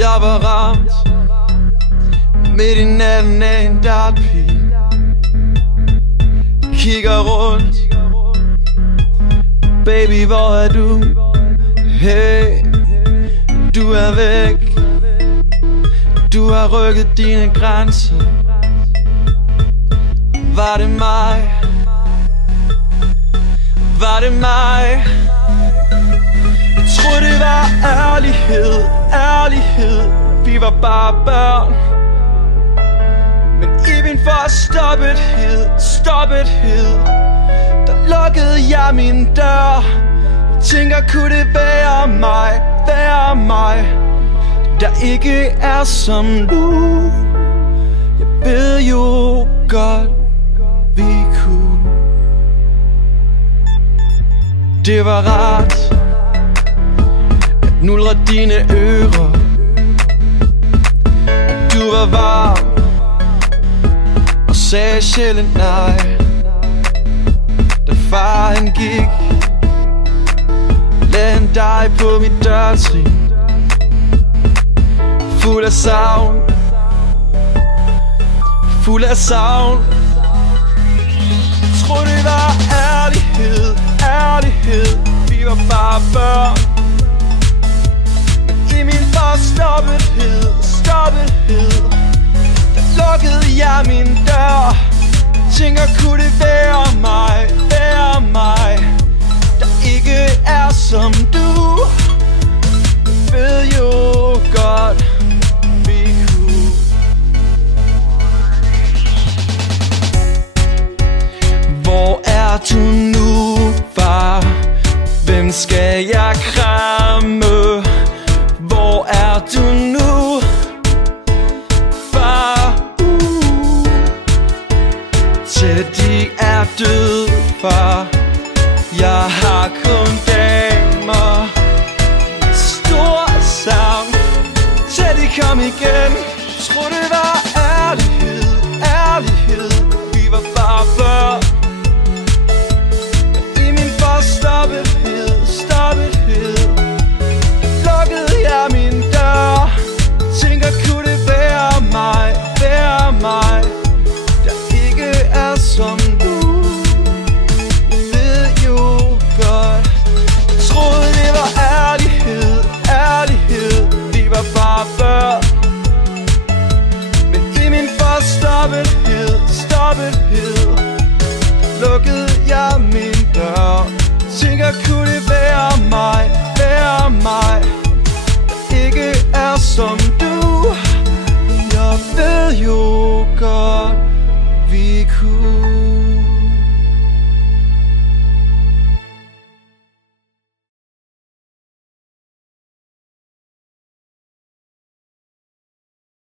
Jeg var ramt midt i natten af en dartpil. Kigger rundt, baby, hvor er du? Hey, du er væk. Du har rykket dine grænser. Var det mig? Var det mig? Jeg troede det var ærlighed, ærlighed. Vi var bare børn. Men i min forstoppethed, der lukkede jeg min dør. Jeg tænker, kunne det være mig, der ikke er som du. Jeg ved jo godt, vi kunne. Det var rart at nulre dine ører. Du var varm og sagde sjældent nej. Da far han gik, lagde han dig på mit dørtrin. Fuld af savn, fuld af savn. Jeg troede det var ærlighed, ærlighed. Vi var bare børn. Men i min forstoppethed, der lukkede jeg min dør. Tænker, kunne det være mig, der ikke er som du. Jeg ved jo godt, vi kunne. Hvor er du nu, far? Hvem skal jeg kramme? Hvor er du nu, far? Teddy er død, far. Jeg har kun damer. Stor savn. Teddy, kom igen. Tror det var ærlighed, ærlighed. Vi var bare børn. I min forstoppethed, lukkede jeg min dør. Tænker, kunne det være mig, der ikke er som du. Jeg ved jo godt. Jeg troede det var ærlighed, ærlighed. Vi var bare børn. Men i min forstoppethed, lukkede jeg min dør. Tænker, kunne det